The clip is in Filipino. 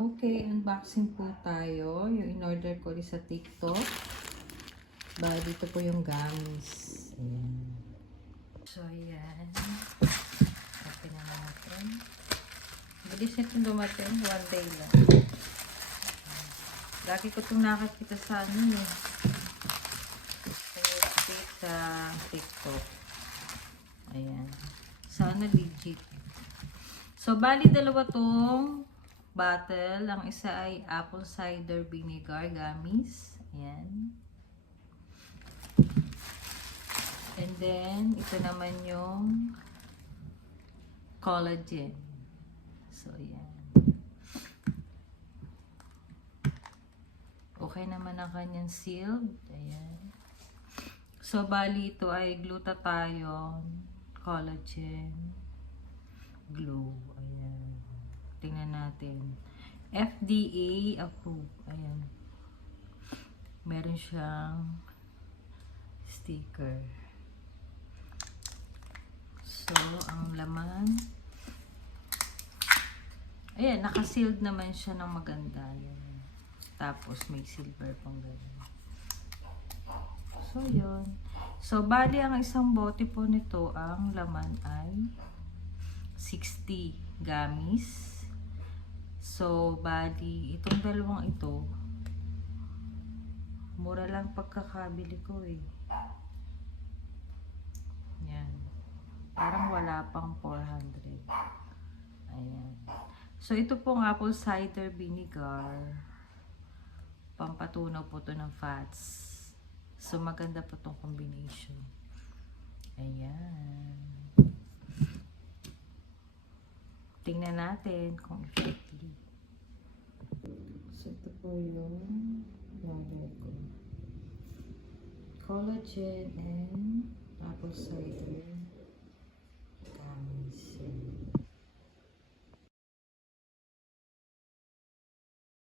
Okay, unboxing po tayo. Yung in-order ko rin sa TikTok. Bali, dito po yung gummies. Ayan. So, ayan. Open na natin. Bilis nito dumating. 1 day lang. Lagi ko itong nakakita sa ano eh. Sa TikTok. Ayan. Sana legit. So, bali dalawa tong bottle. Ang isa ay apple cider vinegar gummies. Ayan. And then, ito naman yung collagen. So, ayan. Okay naman ang kanyang sealed. Ayan. So, bali ito ay glutathione, collagen, glue. Ayan. Tingnan natin. FDA approved. Ayan. Meron siyang sticker. So, ang laman. Ayan, naka-sealed naman siya ng maganda. Ayan. Tapos, may silver pang ganun. So, yun. So, bali ang isang bote po nito, ang laman ay 60 gummies. So, bali, itong dalawang ito, mura lang pagkakabili ko eh. Yan. Parang wala pang 400. Ayan. So, ito pong apple cider vinegar. Pampatunaw po to ng fats. So, maganda po itong combination. Ayan. Tingnan natin kung effective. So, ito po yung order ko. Collagen and